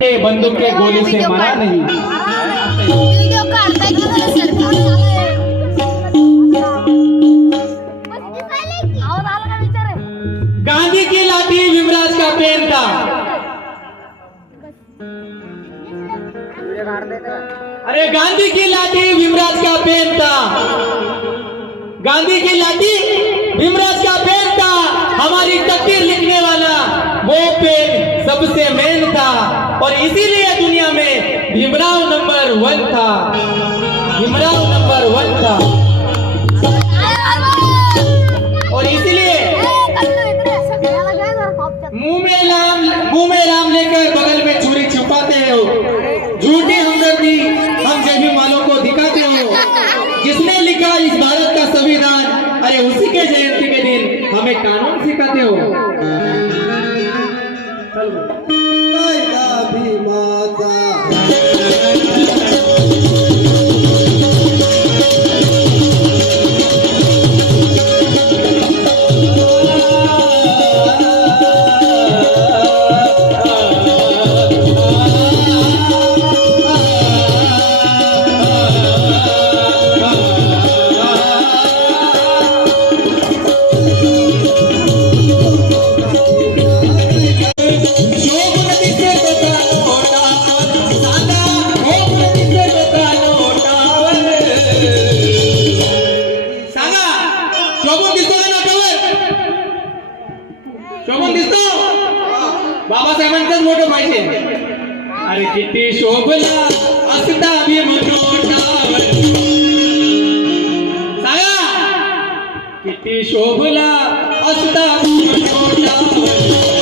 बंदूक के गोली से मरा नहीं। वीडियो काढता की खरं सरकार गांधी की लाठी भीमराज का पेन था। अरे गांधी की लाठी भीमराज का पेन था। गांधी की लाठी भीमराज का पेन था। हमारी तकदीर लिखने वाला वो पेन सबसे मेन था और इसीलिए दुनिया में भीमराव नंबर 1 था। भीमराव नंबर 1 था और इसीलिए मुंह में राम लेकर बगल में छुरी छुपाते हो। झूठी हमदर्दी हम जब वालों को दिखाते हो। जिसने लिखा इस भारत का संविधान, अरे उसी के जयंती के दिन हमें कानून सिखाते हो। बाबासाहेबांचाच मोठं पाहिजे। अरे किती शोभला असता भीम नोटावर, सांगा किती शोभला असता भीम नोटावर।